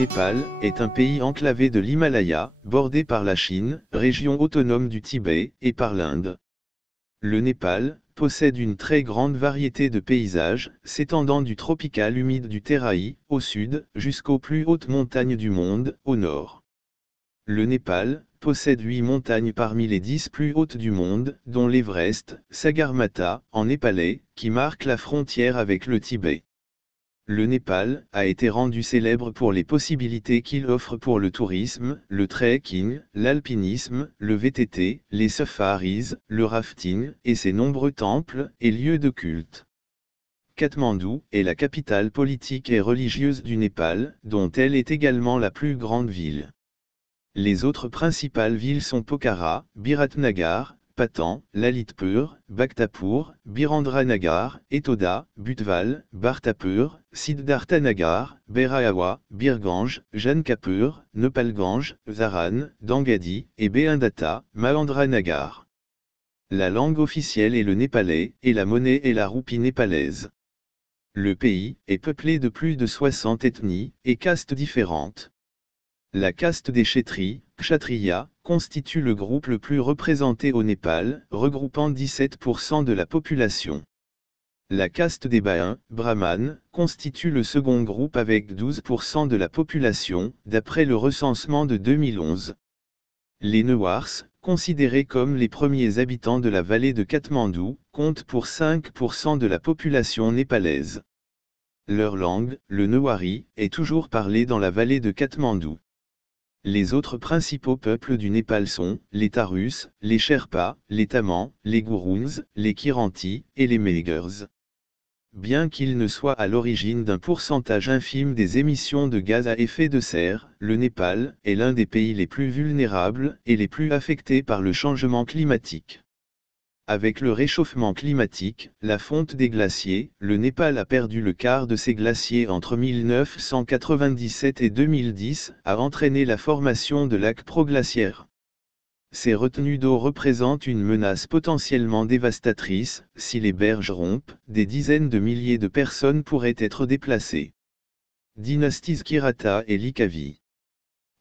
Népal est un pays enclavé de l'Himalaya, bordé par la Chine, région autonome du Tibet, et par l'Inde. Le Népal possède une très grande variété de paysages, s'étendant du tropical humide du Terai, au sud, jusqu'aux plus hautes montagnes du monde, au nord. Le Népal possède 8 montagnes parmi les 10 plus hautes du monde, dont l'Everest, Sagarmatha, en népalais, qui marque la frontière avec le Tibet. Le Népal a été rendu célèbre pour les possibilités qu'il offre pour le tourisme, le trekking, l'alpinisme, le VTT, les safaris, le rafting, et ses nombreux temples et lieux de culte. Katmandou est la capitale politique et religieuse du Népal, dont elle est également la plus grande ville. Les autres principales villes sont Pokhara, Biratnagar, Patan, Lalitpur, Bhaktapur, Birendranagar, Ethoda, Butwal, Bhartapur, Siddharthanagar, Bhairawa, Birganj, Jankapur, Nopalganj, Zaran, Dangadi, et Beindata, Mahendranagar. La langue officielle est le népalais, et la monnaie est la roupie népalaise. Le pays est peuplé de plus de 60 ethnies et castes différentes. La caste des Kshetris, Kshatriya, constitue le groupe le plus représenté au Népal, regroupant 17% de la population. La caste des Bahuns, Brahmanes, constitue le second groupe avec 12% de la population, d'après le recensement de 2011. Les Newars, considérés comme les premiers habitants de la vallée de Katmandou, comptent pour 5% de la population népalaise. Leur langue, le Newari, est toujours parlée dans la vallée de Katmandou. Les autres principaux peuples du Népal sont les Tarus, les Sherpas, les Tamans, les Gurungs, les Kirantis et les Meigers. Bien qu'il ne soit à l'origine d'un pourcentage infime des émissions de gaz à effet de serre, le Népal est l'un des pays les plus vulnérables et les plus affectés par le changement climatique. Avec le réchauffement climatique, la fonte des glaciers, le Népal a perdu le quart de ses glaciers entre 1997 et 2010, a entraîné la formation de lacs proglaciaires. Ces retenues d'eau représentent une menace potentiellement dévastatrice. Si les berges rompent, des dizaines de milliers de personnes pourraient être déplacées. Dynasties Kirata et Likavi.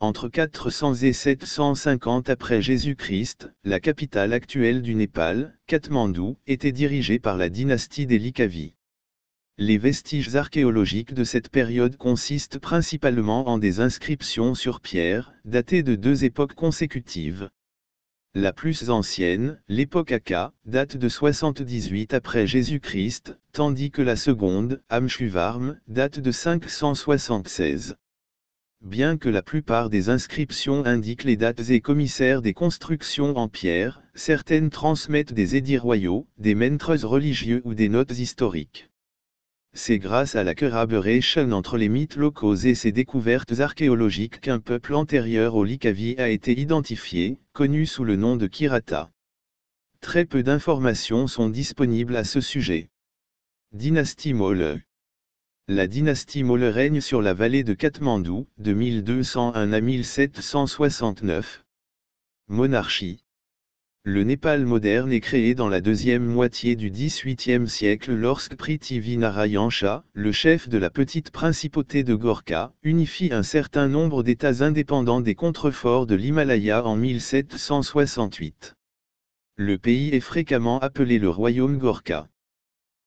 Entre 400 et 750 après Jésus-Christ, la capitale actuelle du Népal, Katmandou, était dirigée par la dynastie des Likavi. Les vestiges archéologiques de cette période consistent principalement en des inscriptions sur pierre, datées de 2 époques consécutives. La plus ancienne, l'époque Aka, date de 78 après Jésus-Christ, tandis que la seconde, Amshuvarm, date de 576. Bien que la plupart des inscriptions indiquent les dates et commissaires des constructions en pierre, certaines transmettent des édits royaux, des mantras religieux ou des notes historiques. C'est grâce à la collaboration entre les mythes locaux et ses découvertes archéologiques qu'un peuple antérieur aux Likavi a été identifié, connu sous le nom de Kirata. Très peu d'informations sont disponibles à ce sujet. Dynastie Mole. La dynastie Mole règne sur la vallée de Katmandou, de 1201 à 1769. Monarchie. Le Népal moderne est créé dans la deuxième moitié du XVIIIe siècle lorsque Prithvi-Narayan Shah, le chef de la petite principauté de Gorkha, unifie un certain nombre d'États indépendants des contreforts de l'Himalaya en 1768. Le pays est fréquemment appelé le royaume Gorkha.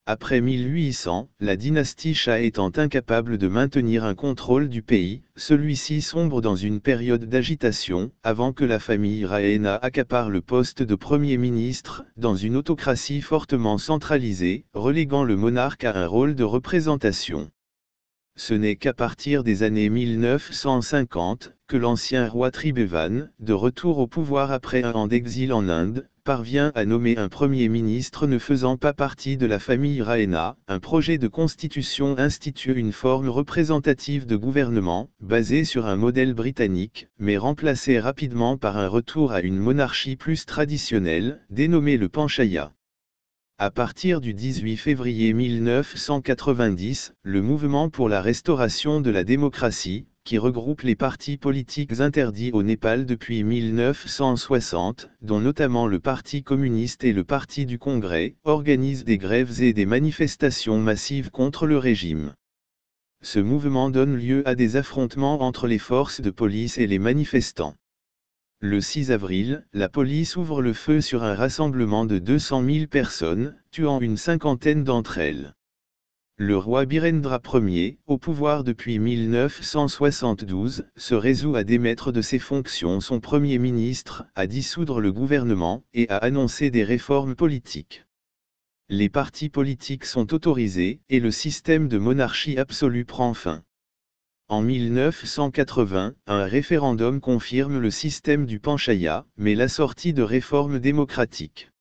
Après 1800, la dynastie Shah étant incapable de maintenir un contrôle du pays, celui-ci sombre dans une période d'agitation, avant que la famille Raena accapare le poste de Premier ministre, dans une autocratie fortement centralisée, reléguant le monarque à un rôle de représentation. Ce n'est qu'à partir des années 1950, que l'ancien roi Tribhuvan, de retour au pouvoir après un an d'exil en Inde, parvient à nommer un Premier ministre ne faisant pas partie de la famille Raena. Un projet de constitution institue une forme représentative de gouvernement, basée sur un modèle britannique, mais remplacé rapidement par un retour à une monarchie plus traditionnelle, dénommée le Panchaya. À partir du 18 février 1990, le mouvement pour la restauration de la démocratie, qui regroupe les partis politiques interdits au Népal depuis 1960, dont notamment le Parti communiste et le Parti du Congrès, organise des grèves et des manifestations massives contre le régime. Ce mouvement donne lieu à des affrontements entre les forces de police et les manifestants. Le 6 avril, la police ouvre le feu sur un rassemblement de 200 000 personnes, tuant une cinquantaine d'entre elles. Le roi Birendra Ier, au pouvoir depuis 1972, se résout à démettre de ses fonctions son premier ministre, à dissoudre le gouvernement, et à annoncer des réformes politiques. Les partis politiques sont autorisés, et le système de monarchie absolue prend fin. En 1980, un référendum confirme le système du Panchayat, mais la sortie de réformes démocratiques.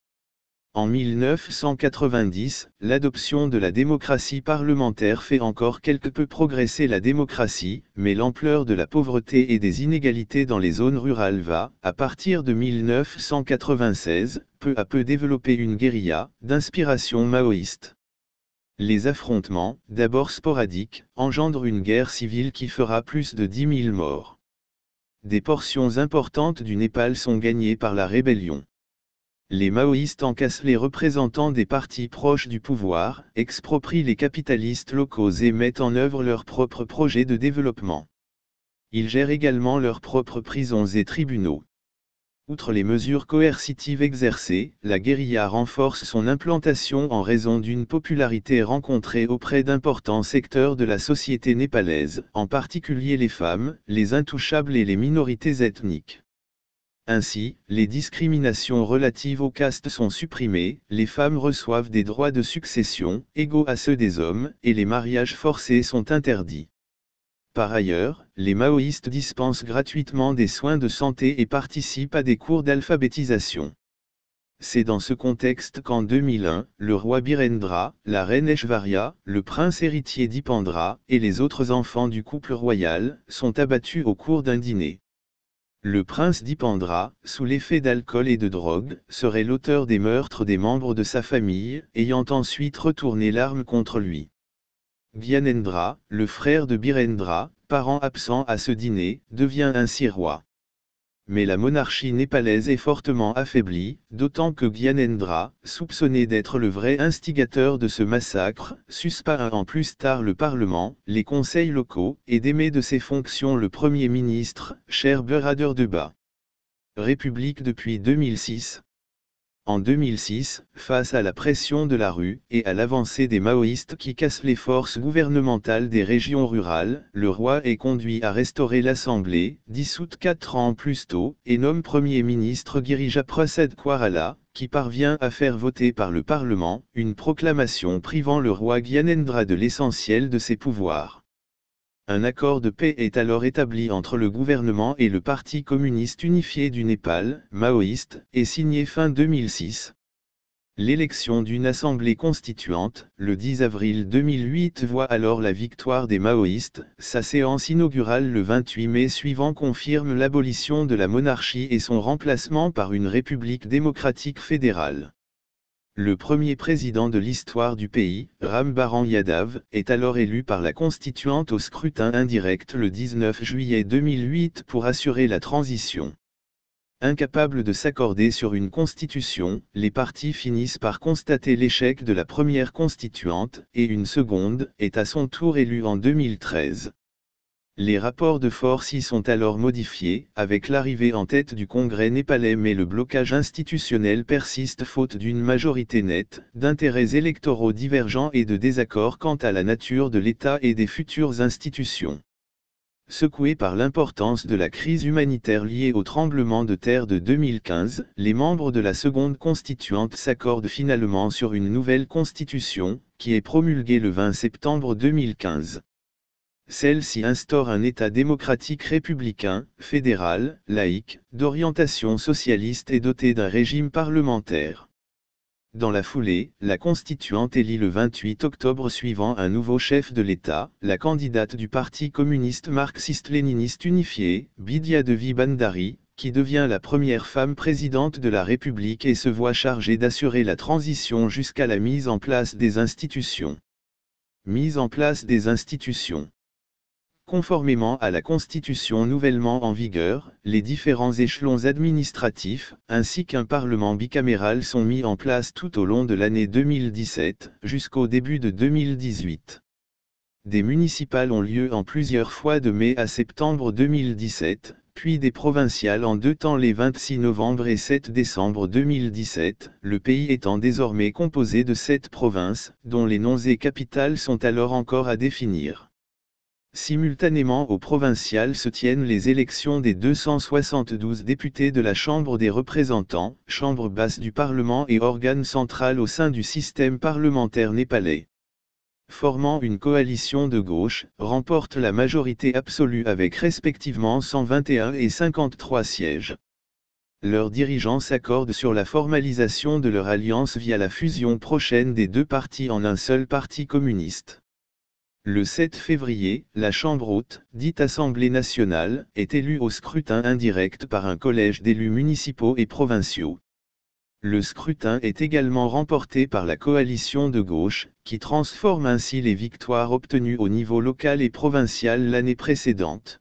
En 1990, l'adoption de la démocratie parlementaire fait encore quelque peu progresser la démocratie, mais l'ampleur de la pauvreté et des inégalités dans les zones rurales va, à partir de 1996, peu à peu développer une guérilla, d'inspiration maoïste. Les affrontements, d'abord sporadiques, engendrent une guerre civile qui fera plus de 10 000 morts. Des portions importantes du Népal sont gagnées par la rébellion. Les maoïstes encassent les représentants des partis proches du pouvoir, exproprient les capitalistes locaux et mettent en œuvre leurs propres projets de développement. Ils gèrent également leurs propres prisons et tribunaux. Outre les mesures coercitives exercées, la guérilla renforce son implantation en raison d'une popularité rencontrée auprès d'importants secteurs de la société népalaise, en particulier les femmes, les intouchables et les minorités ethniques. Ainsi, les discriminations relatives aux castes sont supprimées, les femmes reçoivent des droits de succession, égaux à ceux des hommes, et les mariages forcés sont interdits. Par ailleurs, les maoïstes dispensent gratuitement des soins de santé et participent à des cours d'alphabétisation. C'est dans ce contexte qu'en 2001, le roi Birendra, la reine Aishwarya, le prince héritier Dipendra, et les autres enfants du couple royal, sont abattus au cours d'un dîner. Le prince Dipendra, sous l'effet d'alcool et de drogue, serait l'auteur des meurtres des membres de sa famille, ayant ensuite retourné l'arme contre lui. Gyanendra, le frère de Birendra, parent absent à ce dîner, devient ainsi roi. Mais la monarchie népalaise est fortement affaiblie, d'autant que Gyanendra, soupçonné d'être le vrai instigateur de ce massacre, suspend un an plus tard le Parlement, les conseils locaux, et démet de ses fonctions le Premier ministre, Sher Bahadur. République depuis 2006. En 2006, face à la pression de la rue, et à l'avancée des maoïstes qui cassent les forces gouvernementales des régions rurales, le roi est conduit à restaurer l'Assemblée, dissoute 4 ans plus tôt, et nomme Premier ministre Girija Prasad Koirala, qui parvient à faire voter par le Parlement, une proclamation privant le roi Gyanendra de l'essentiel de ses pouvoirs. Un accord de paix est alors établi entre le gouvernement et le Parti communiste unifié du Népal, maoïste, et signé fin 2006. L'élection d'une assemblée constituante, le 10 avril 2008 voit alors la victoire des maoïstes, sa séance inaugurale le 28 mai suivant confirme l'abolition de la monarchie et son remplacement par une république démocratique fédérale. Le premier président de l'histoire du pays, Ram Baran Yadav, est alors élu par la constituante au scrutin indirect le 19 juillet 2008 pour assurer la transition. Incapables de s'accorder sur une constitution, les partis finissent par constater l'échec de la première constituante, et une seconde est à son tour élue en 2013. Les rapports de force y sont alors modifiés, avec l'arrivée en tête du Congrès népalais, mais le blocage institutionnel persiste faute d'une majorité nette, d'intérêts électoraux divergents et de désaccords quant à la nature de l'État et des futures institutions. Secoués par l'importance de la crise humanitaire liée au tremblement de terre de 2015, les membres de la seconde constituante s'accordent finalement sur une nouvelle constitution, qui est promulguée le 20 septembre 2015. Celle-ci instaure un État démocratique républicain, fédéral, laïque, d'orientation socialiste et doté d'un régime parlementaire. Dans la foulée, la constituante élit le 28 octobre suivant un nouveau chef de l'État, la candidate du Parti communiste marxiste-léniniste unifié, Bidya Devi Bhandari, qui devient la première femme présidente de la République et se voit chargée d'assurer la transition jusqu'à la mise en place des institutions. Mise en place des institutions. Conformément à la Constitution nouvellement en vigueur, les différents échelons administratifs, ainsi qu'un Parlement bicaméral sont mis en place tout au long de l'année 2017, jusqu'au début de 2018. Des municipales ont lieu en plusieurs fois de mai à septembre 2017, puis des provinciales en deux temps les 26 novembre et 7 décembre 2017, le pays étant désormais composé de 7 provinces, dont les noms et capitales sont alors encore à définir. Simultanément aux provinciales se tiennent les élections des 272 députés de la Chambre des représentants, chambre basse du Parlement et organe central au sein du système parlementaire népalais. Formant une coalition de gauche, remporte la majorité absolue avec respectivement 121 et 53 sièges. Leurs dirigeants s'accordent sur la formalisation de leur alliance via la fusion prochaine des deux partis en un seul parti communiste. Le 7 février, la Chambre haute, dite Assemblée nationale, est élue au scrutin indirect par un collège d'élus municipaux et provinciaux. Le scrutin est également remporté par la coalition de gauche, qui transforme ainsi les victoires obtenues au niveau local et provincial l'année précédente.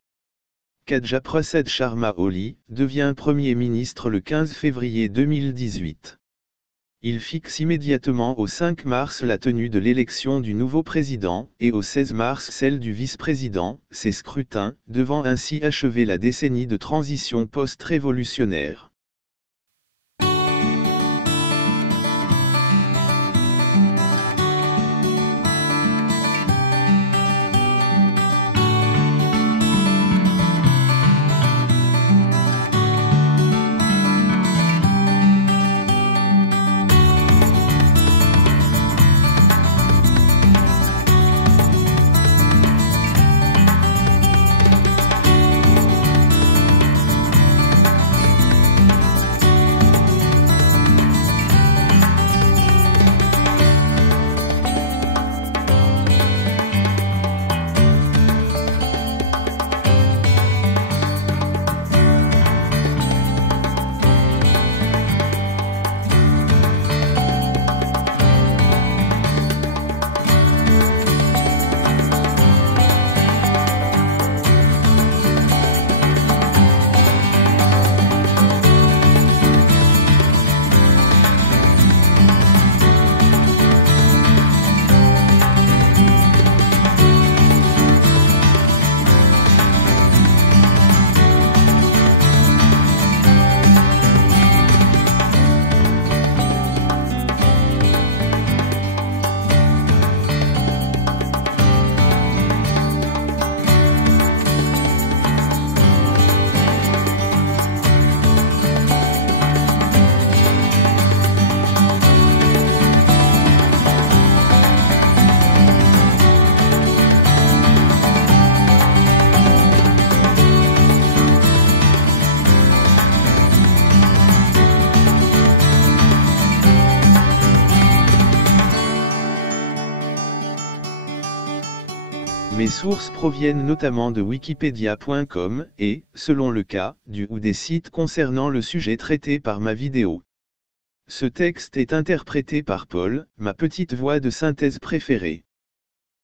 Kadja Prasad Sharma Oli devient Premier ministre le 15 février 2018. Il fixe immédiatement au 5 mars la tenue de l'élection du nouveau président, et au 16 mars celle du vice-président, ces scrutins devant ainsi achever la décennie de transition post-révolutionnaire. Mes sources proviennent notamment de Wikipedia.com et, selon le cas, du ou des sites concernant le sujet traité par ma vidéo. Ce texte est interprété par Paul, ma petite voix de synthèse préférée.